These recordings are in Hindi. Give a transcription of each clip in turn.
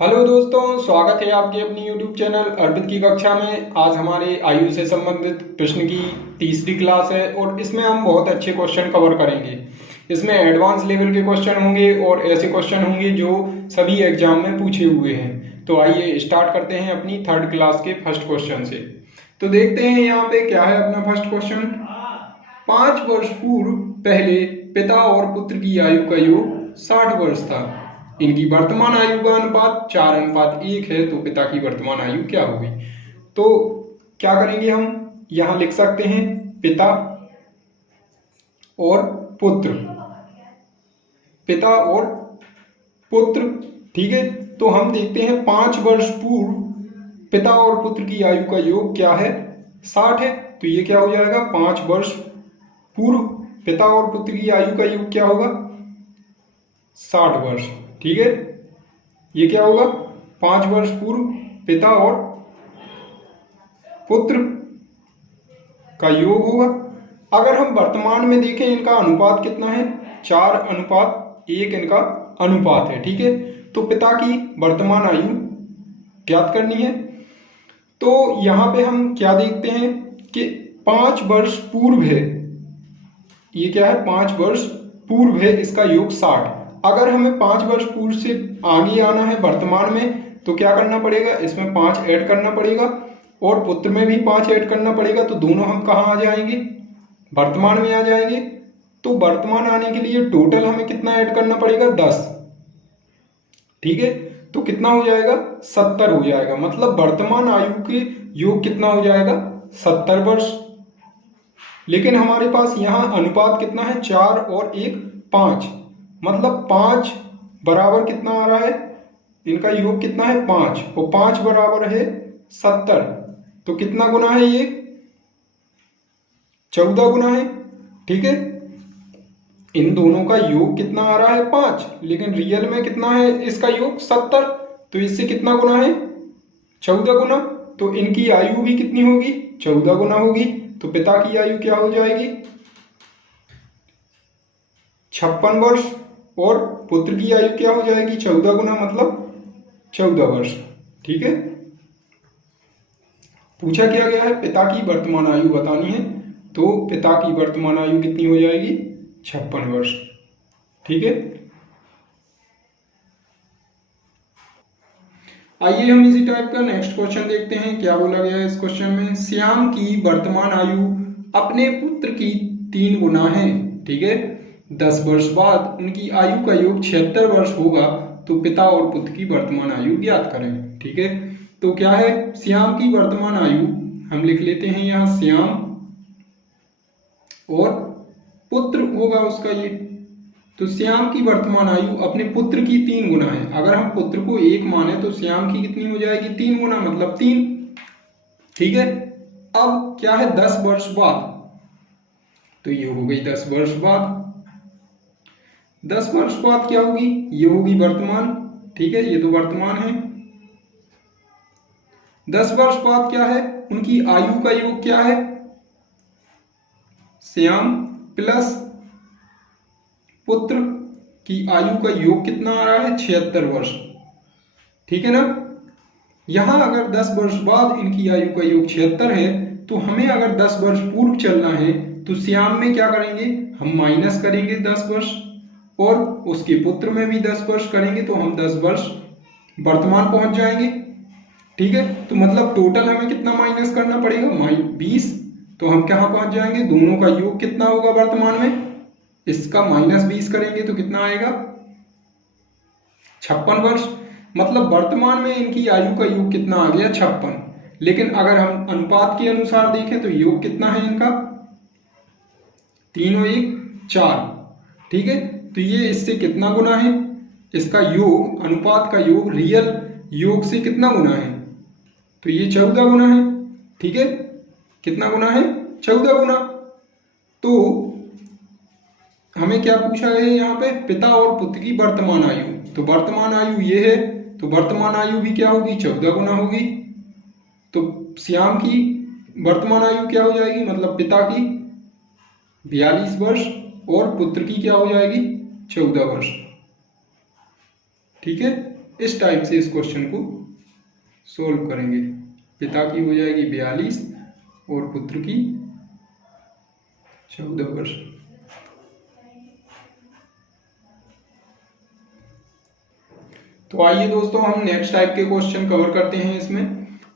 हेलो दोस्तों, स्वागत है आपके अपनी YouTube चैनल अर्पित की कक्षा में। आज हमारे आयु से संबंधित प्रश्न की तीसरी क्लास है और इसमें हम बहुत अच्छे क्वेश्चन कवर करेंगे। इसमें एडवांस लेवल के क्वेश्चन होंगे और ऐसे क्वेश्चन होंगे जो सभी एग्जाम में पूछे हुए हैं। तो आइए स्टार्ट करते हैं अपनी थर्ड क्लास के फर्स्ट क्वेश्चन से। तो देखते हैं यहाँ पे क्या है अपना फर्स्ट क्वेश्चन। 5 वर्ष पूर्व पहले पिता और पुत्र की आयु का योग 60 वर्ष था। इनकी वर्तमान आयु का अनुपात 4:1 है। तो पिता की वर्तमान आयु क्या होगी? तो क्या करेंगे हम, यहां लिख सकते हैं पिता और पुत्र, पिता और पुत्र। ठीक है, तो हम देखते हैं 5 वर्ष पूर्व पिता और पुत्र की आयु का योग क्या है? 60 है। तो ये क्या हो जाएगा? 5 वर्ष पूर्व पिता और पुत्र की आयु का योग क्या होगा? 60 वर्ष। ठीक है, ये क्या होगा? 5 वर्ष पूर्व पिता और पुत्र का योग होगा। अगर हम वर्तमान में देखें, इनका अनुपात कितना है? 4:1 इनका अनुपात है। ठीक है, तो पिता की वर्तमान आयु ज्ञात करनी है। तो यहां पे हम क्या देखते हैं कि 5 वर्ष पूर्व है, ये क्या है? 5 वर्ष पूर्व है, इसका योग 60। अगर हमें 5 वर्ष पूर्व से आगे आना है वर्तमान में, तो क्या करना पड़ेगा? इसमें 5 ऐड करना पड़ेगा और पुत्र में भी 5 ऐड करना पड़ेगा। तो दोनों हम कहाँ आ जाएंगे? वर्तमान में आ जाएंगे। तो वर्तमान आने के लिए टोटल हमें कितना ऐड करना पड़ेगा? 10। ठीक है, तो कितना हो जाएगा? 70 हो जाएगा। मतलब वर्तमान आयु के योग कितना हो जाएगा? 70 वर्ष। लेकिन हमारे पास यहाँ अनुपात कितना है? 4 और 1 5। मतलब 5 बराबर कितना आ रहा है? इनका योग कितना है? 5, और 5 बराबर है 70। तो कितना गुना है ये? 14 गुना है। ठीक है, इन दोनों का योग कितना आ रहा है? 5, लेकिन रियल में कितना है इसका योग? 70। तो इससे कितना गुना है? 14 गुना। तो इनकी आयु भी कितनी होगी? 14 गुना होगी। तो पिता की आयु क्या हो जाएगी? 56 वर्ष। और पुत्र की आयु क्या हो जाएगी? 14 गुना, मतलब 14 वर्ष। ठीक है, पूछा क्या गया है? पिता की वर्तमान आयु बतानी है। तो पिता की वर्तमान आयु कितनी हो जाएगी? 56 वर्ष। ठीक है, आइए हम इसी टाइप का नेक्स्ट क्वेश्चन देखते हैं। क्या बोला गया है इस क्वेश्चन में? श्याम की वर्तमान आयु अपने पुत्र की 3 गुना है। ठीक है, 10 वर्ष बाद उनकी आयु का योग 76 वर्ष होगा। तो पिता और पुत्र की वर्तमान आयु ज्ञात करें। ठीक है, तो क्या है? श्याम की वर्तमान आयु हम लिख लेते हैं यहाँ श्याम, और पुत्र होगा उसका ये। तो श्याम की वर्तमान आयु अपने पुत्र की 3 गुना है। अगर हम पुत्र को 1 माने तो श्याम की कितनी हो जाएगी? 3 गुना, मतलब 3। ठीक है, अब क्या है? 10 वर्ष बाद। तो ये हो गई 10 वर्ष बाद। 10 वर्ष बाद क्या होगी? ये होगी वर्तमान। ठीक है, ये तो वर्तमान है। 10 वर्ष बाद क्या है? उनकी आयु का योग क्या है? श्याम प्लस पुत्र की आयु का योग कितना आ रहा है? 76 वर्ष। ठीक है ना? यहां अगर 10 वर्ष बाद इनकी आयु का योग 76 है, तो हमें अगर 10 वर्ष पूर्व चलना है तो श्याम में क्या करेंगे? हम माइनस करेंगे 10 वर्ष, और उसके पुत्र में भी 10 वर्ष करेंगे तो हम 10 वर्ष वर्तमान पहुंच जाएंगे। ठीक है, तो मतलब टोटल हमें कितना माइनस करना पड़ेगा? 20। तो हम कहाँ पहुंच जाएंगे? दोनों का योग कितना होगा वर्तमान में? इसका -20 करेंगे तो कितना आएगा? 56 वर्ष। मतलब वर्तमान में इनकी आयु का योग कितना आ गया? 56। लेकिन अगर हम अनुपात के अनुसार देखें तो योग कितना है इनका? 3 और 1 4। ठीक है, तो ये इससे कितना गुना है? इसका योग, अनुपात का योग रियल योग से कितना गुना है? तो ये 14 गुना है। ठीक है, कितना गुना है? 14 गुना। तो हमें क्या पूछा है यहाँ पे? पिता और पुत्र की वर्तमान आयु। तो वर्तमान आयु ये है, तो वर्तमान आयु भी क्या होगी? 14 गुना होगी। तो श्याम की वर्तमान आयु क्या हो जाएगी? मतलब पिता की 42 वर्ष और पुत्र की क्या हो जाएगी? 14 वर्ष। ठीक है, इस टाइप से इस क्वेश्चन को सोल्व करेंगे। पिता की हो जाएगी 42 और पुत्र की 14 वर्ष। तो आइए दोस्तों हम नेक्स्ट टाइप के क्वेश्चन कवर करते हैं। इसमें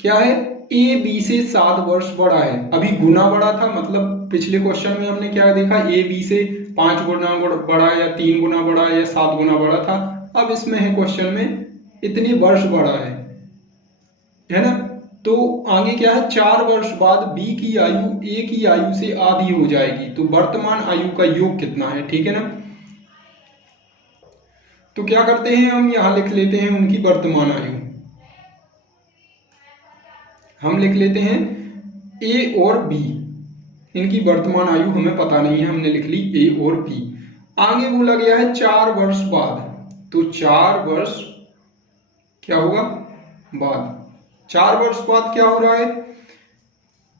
क्या है, ए बी से 7 वर्ष बड़ा है। अभी गुना बड़ा था, मतलब पिछले क्वेश्चन में हमने क्या देखा, ए बी से 5 गुना बड़ा या 3 गुना बड़ा या 7 गुना बड़ा था। अब इसमें है क्वेश्चन में इतने वर्ष बड़ा है ना। तो आगे क्या है, 4 वर्ष बाद बी की आयु ए की आयु से आधी हो जाएगी। तो वर्तमान आयु का योग कितना है, ठीक है ना। तो क्या करते हैं, हम यहां लिख लेते हैं उनकी वर्तमान आयु। हम लिख लेते हैं ए और बी, इनकी वर्तमान आयु हमें पता नहीं है, हमने लिख ली ए और बी। आगे बोला गया है 4 वर्ष बाद, तो 4 वर्ष क्या होगा बाद। 4 वर्ष बाद क्या हो रहा है,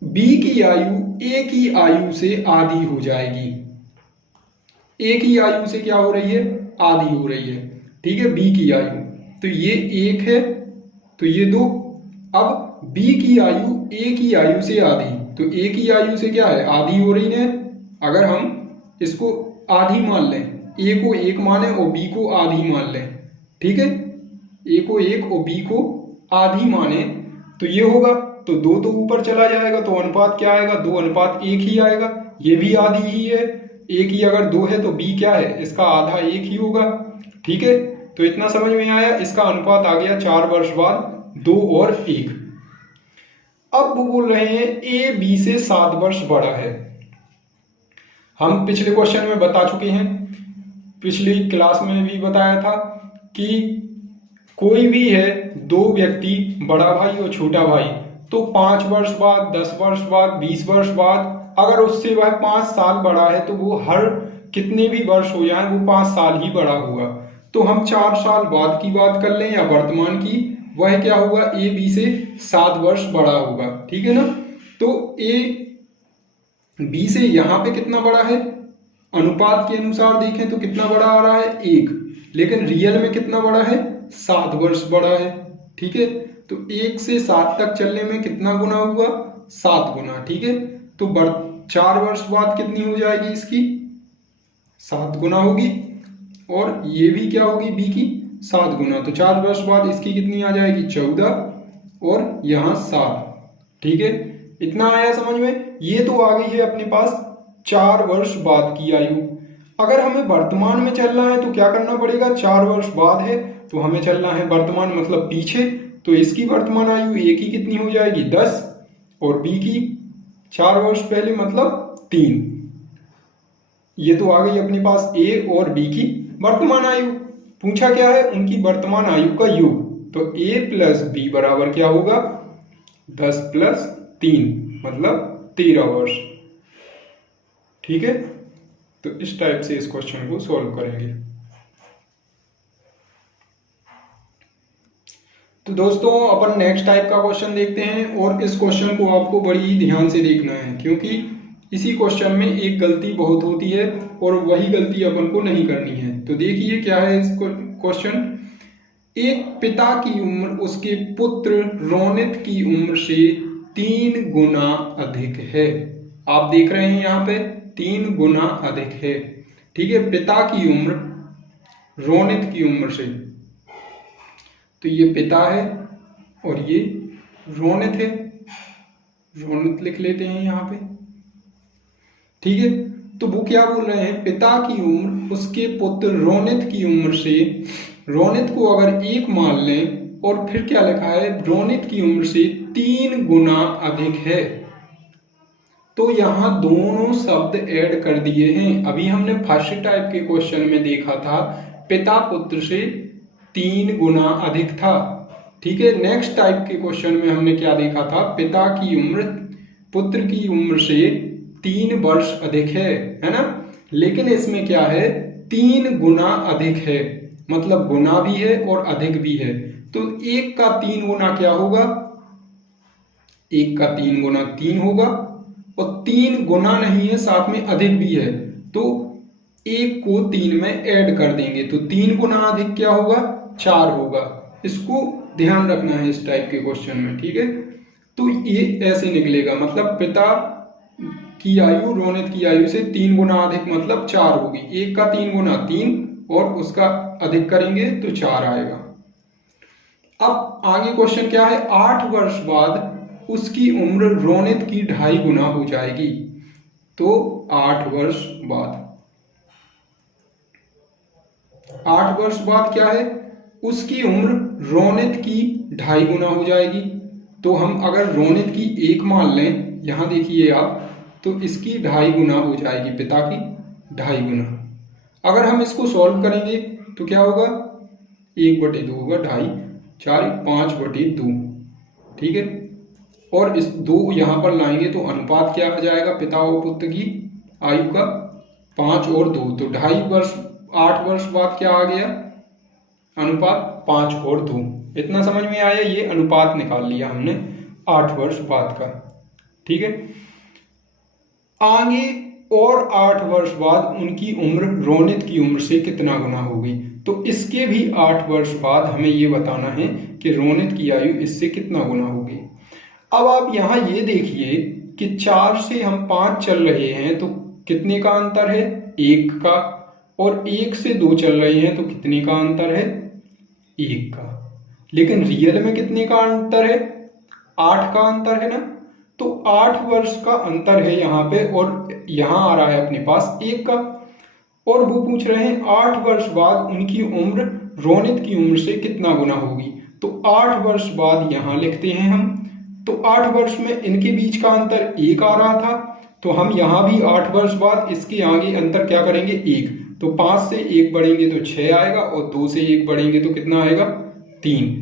बी की आयु ए की आयु से आधी हो जाएगी। ए की आयु से क्या हो रही है, आधी हो रही है, ठीक है, बी की आयु। तो ये 1 है, तो ये 2। अब बी की आयु ए की आयु से आधी, तो ए की आयु से क्या है, आधी हो रही है। अगर हम इसको आधी मान लें, ए को 1 माने और बी को आधी मान लें, ठीक है, ए को 1 और बी को आधी माने, तो ये होगा। तो 2 तो ऊपर चला जाएगा, तो अनुपात क्या आएगा, 2:1 ही आएगा। ये भी आधी ही है, ए की अगर 2 है तो बी क्या है, इसका आधा 1 ही होगा, ठीक है। तो इतना समझ में आया। इसका अनुपात आ गया 4 वर्ष बाद 2 और 1। अब वो बोल रहे हैं ए बी से 7 वर्ष बड़ा है। हम पिछले क्वेश्चन में बता चुके हैं, पिछली क्लास में भी बताया था कि कोई भी है 2 व्यक्ति, बड़ा भाई और छोटा भाई, तो 5 वर्ष बाद, 10 वर्ष बाद, 20 वर्ष बाद, अगर उससे वह 5 साल बड़ा है तो वो हर कितने भी वर्ष हो जाए वो 5 साल ही बड़ा होगा। तो हम 4 साल बाद की बात कर लें या वर्तमान की, वह क्या होगा, ए बी से 7 वर्ष बड़ा होगा, ठीक है ना। तो ए बी से यहाँ पे कितना बड़ा है, अनुपात के अनुसार देखें तो कितना बड़ा आ रहा है, 1, लेकिन रियल में कितना बड़ा है, 7 वर्ष बड़ा है, ठीक है। तो 1 से 7 तक चलने में कितना गुना हुआ, 7 गुना, ठीक है। तो 4 वर्ष बाद कितनी हो जाएगी इसकी, 7 गुना होगी, और ये भी क्या होगी, बी की 7 गुना। तो 4 वर्ष बाद इसकी कितनी आ जाएगी, 14, और यहाँ 7, ठीक है। इतना आया समझ में। ये तो आ गई है अपने पास 4 वर्ष बाद की आयु। अगर हमें वर्तमान में चलना है तो क्या करना पड़ेगा, 4 वर्ष बाद है तो हमें चलना है वर्तमान मतलब पीछे। तो इसकी वर्तमान आयु ए की कितनी हो जाएगी, 10, और बी की 4 वर्ष पहले मतलब 3। ये तो आ गई अपने पास ए और बी की वर्तमान आयु। पूछा क्या है, उनकी वर्तमान आयु का योग। तो ए प्लस बी बराबर क्या होगा, 10 प्लस 3 मतलब 13 वर्ष, ठीक है। तो इस टाइप से इस क्वेश्चन को सॉल्व करेंगे। तो दोस्तों अपन नेक्स्ट टाइप का क्वेश्चन देखते हैं, और इस क्वेश्चन को आपको बड़ी ध्यान से देखना है, क्योंकि इसी क्वेश्चन में एक गलती बहुत होती है और वही गलती अपन को नहीं करनी है। तो देखिए क्या है इस क्वेश्चन। एक पिता की उम्र उसके पुत्र रोनित की उम्र से 3 गुना अधिक है। आप देख रहे हैं यहाँ पे 3 गुना अधिक है, ठीक है। पिता की उम्र रोनित की उम्र से, तो ये पिता है और ये रोनित है, रोनित लिख लेते हैं यहाँ पे, ठीक है। तो वो क्या बोल रहे हैं, पिता की उम्र उसके पुत्र रोनित की उम्र से, रोनित को अगर 1 मान लें और फिर क्या लिखा है, रोनित की उम्र से 3 गुना अधिक है। तो यहाँ दोनों शब्द ऐड कर दिए हैं। अभी हमने फर्स्ट टाइप के क्वेश्चन में देखा था पिता पुत्र से 3 गुना अधिक था, ठीक है। नेक्स्ट टाइप के क्वेश्चन में हमने क्या देखा था, पिता की उम्र पुत्र की उम्र से 3 वर्ष अधिक है ना। लेकिन इसमें क्या है, 3 गुना अधिक है, मतलब गुना भी है और अधिक भी है। तो 1 का 3 गुना क्या होगा, 1 का 3 गुना 3 होगा, और 3 गुना नहीं है साथ में अधिक भी है, तो 1 को 3 में ऐड कर देंगे, तो 3 गुना अधिक क्या होगा, 4 होगा, इसको ध्यान रखना है इस टाइप के क्वेश्चन में, ठीक है। तो ये ऐसे निकलेगा, मतलब पिता की आयु रोनित की आयु से 3 गुना अधिक, मतलब 4 होगी। 1 का 3 गुना 3 और उसका अधिक करेंगे तो 4 आएगा। अब आगे क्वेश्चन क्या है, 8 वर्ष बाद उसकी उम्र रोनित की 2.5 गुना हो जाएगी। तो 8 वर्ष बाद, 8 वर्ष बाद क्या है, उसकी उम्र रोनित की 2.5 गुना हो जाएगी। तो हम अगर रोनित की 1 मान लें, यहां देखिए आप, तो इसकी 2.5 गुना हो जाएगी, पिता की 2.5 गुना। अगर हम इसको सॉल्व करेंगे तो क्या होगा, 1/2 होगा, 2.5 4 5/2, ठीक है। और इस 2 यहां पर लाएंगे तो अनुपात क्या आ जाएगा, पिता और पुत्र की आयु का 5 और 2, तो 2.5 वर्ष 8 वर्ष बाद क्या आ गया, अनुपात 5 और 2। इतना समझ में आया, ये अनुपात निकाल लिया हमने 8 वर्ष बाद का, ठीक है। आगे और 8 वर्ष बाद उनकी उम्र रोनित की उम्र से कितना गुना होगी, तो इसके भी 8 वर्ष बाद हमें ये बताना है कि रोनित की आयु इससे कितना गुना होगी। अब आप यहाँ ये देखिए कि 4 से हम 5 चल रहे हैं तो कितने का अंतर है, 1 का, और 1 से 2 चल रहे हैं तो कितने का अंतर है, 1 का। लेकिन रियल में कितने का अंतर है, 8 का अंतर है ना। तो 8 वर्ष का अंतर है यहाँ पे, और यहाँ आ रहा है अपने पास 1 का, और वो पूछ रहे हैं 8 वर्ष बाद उनकी उम्र रोनित की उम्र से कितना गुना होगी। तो 8 वर्ष बाद यहाँ लिखते हैं हम, तो 8 वर्ष में इनके बीच का अंतर 1 आ रहा था, तो हम यहाँ भी 8 वर्ष बाद इसके आगे अंतर क्या करेंगे, 1। तो 5 से 1 बढ़ेंगे तो 6 आएगा, और 2 से 1 बढ़ेंगे तो कितना आएगा, 3,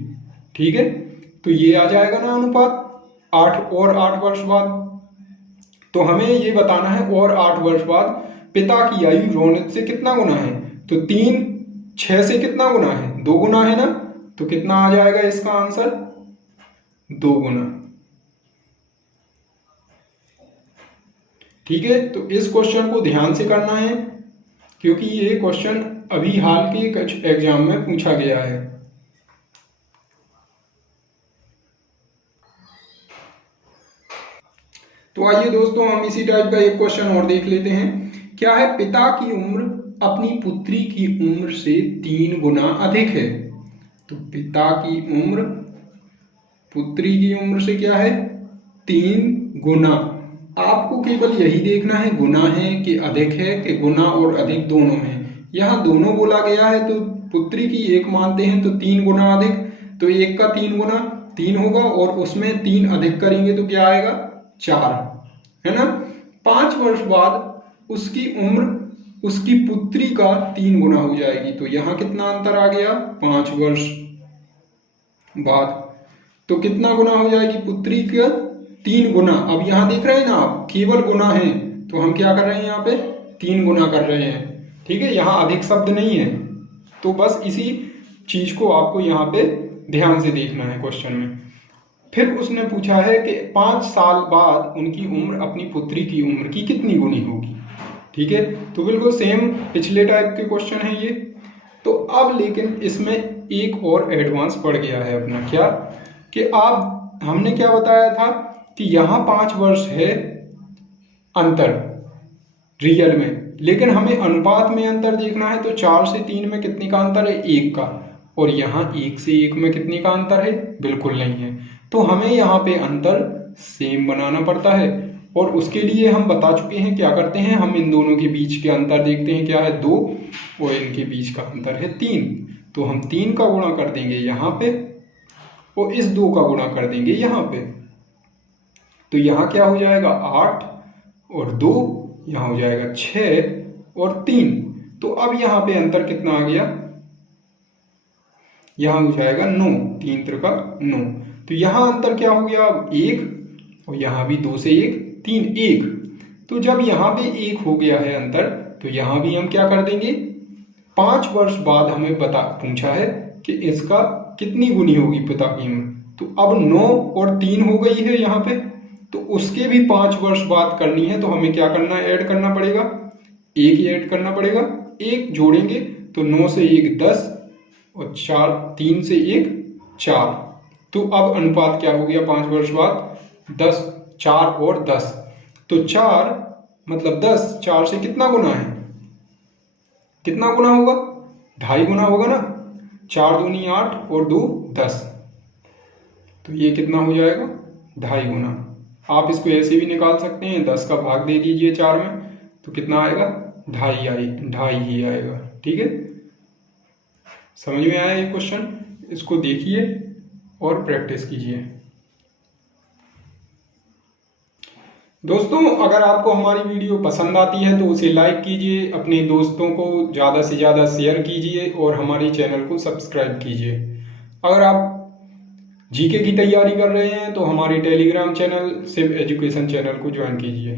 ठीक है। तो ये आ जाएगा ना अनुपात 8 और 8 वर्ष बाद। तो हमें ये बताना है और 8 वर्ष बाद पिता की आयु रोनित से कितना गुना है, तो 3 6 से कितना गुना है, 2 गुना है ना। तो कितना आ जाएगा इसका आंसर, 2 गुना, ठीक है। तो इस क्वेश्चन को ध्यान से करना है, क्योंकि ये क्वेश्चन अभी हाल के कुछ एग्जाम में पूछा गया है। तो आइए दोस्तों, हम इसी टाइप का एक क्वेश्चन और देख लेते हैं। क्या है, पिता की उम्र अपनी पुत्री की उम्र से 3 गुना अधिक है। तो पिता की उम्र पुत्री की उम्र से क्या है, 3 गुना। आपको केवल यही देखना है गुना है कि अधिक है, कि गुना और अधिक दोनों है। यहाँ दोनों बोला गया है, तो पुत्री की 1 मानते हैं तो 3 गुना अधिक, तो 1 का 3 गुना 3 होगा, और उसमें 3 अधिक करेंगे तो क्या आएगा, 4, है ना। 5 वर्ष बाद उसकी उम्र उसकी पुत्री का 3 गुना हो जाएगी। तो यहाँ कितना अंतर आ गया, 5 वर्ष बाद। तो कितना गुना हो जाएगी, पुत्री का 3 गुना। अब यहाँ देख रहे हैं ना आप, केवल गुना है, तो हम क्या कर रहे हैं, यहाँ पे 3 गुना कर रहे हैं, ठीक है। यहाँ अधिक शब्द नहीं है, तो बस इसी चीज को आपको यहाँ पे ध्यान से देखना है क्वेश्चन में। फिर उसने पूछा है कि 5 साल बाद उनकी उम्र अपनी पुत्री की उम्र की कितनी गुनी होगी, ठीक है। तो बिल्कुल सेम पिछले टाइप के क्वेश्चन है ये। तो अब लेकिन इसमें एक और एडवांस पड़ गया है अपना, क्या कि आप, हमने क्या बताया था कि यहाँ 5 वर्ष है अंतर रियल में, लेकिन हमें अनुपात में अंतर देखना है। तो 4 से 3 में कितने का अंतर है, 1 का, और यहाँ 1 से 1 में कितने का अंतर है, बिल्कुल नहीं है। तो हमें यहाँ पे अंतर सेम बनाना पड़ता है, और उसके लिए हम बता चुके हैं क्या करते हैं, हम इन दोनों के बीच के अंतर देखते हैं, क्या है 2, और इनके बीच का अंतर है 3। तो हम 3 का गुणा कर देंगे यहाँ पे, और इस 2 का गुणा कर देंगे यहाँ पे। तो यहाँ क्या हो जाएगा, 8 और 2, यहाँ हो जाएगा 6 और 3। तो अब यहाँ पे अंतर कितना आ गया, यहाँ हो जाएगा 9, 3 त्रिका 9। तो यहाँ अंतर क्या हो गया, अब 1, और यहाँ भी 2 से 1 3 1। तो जब यहाँ पे 1 हो गया है अंतर, तो यहाँ भी हम क्या कर देंगे, 5 वर्ष बाद हमें पूछा है कि इसका कितनी गुनी होगी पिता की उम्र। तो अब 9 और 3 हो गई है यहाँ पे, तो उसके भी 5 वर्ष बाद करनी है। तो हमें क्या करना है, ऐड करना पड़ेगा, 1 ही ऐड करना पड़ेगा। 1 जोड़ेंगे तो 9 से 1 10, और 4 3 से 1 4। तो अब अनुपात क्या हो गया 5 वर्ष बाद? 10, 4 और 10। तो 4 मतलब 10, 4 से कितना गुना है? कितना गुना होगा? 2.5 गुना होगा ना। 4 दूनी 8 और 2 10। तो ये कितना हो जाएगा? 2.5 गुना। आप इसको ऐसे भी निकाल सकते हैं, 10 का भाग दे दीजिए 4 में, तो कितना आएगा? 2.5 ही आएगा। ठीक है, समझ में आया ये क्वेश्चन? इसको देखिए और प्रैक्टिस कीजिए। दोस्तों, अगर आपको हमारी वीडियो पसंद आती है तो उसे लाइक कीजिए, अपने दोस्तों को ज़्यादा से ज़्यादा शेयर कीजिए और हमारे चैनल को सब्सक्राइब कीजिए। अगर आप जीके की तैयारी कर रहे हैं तो हमारे टेलीग्राम चैनल सिर्फ एजुकेशन चैनल को ज्वाइन कीजिए।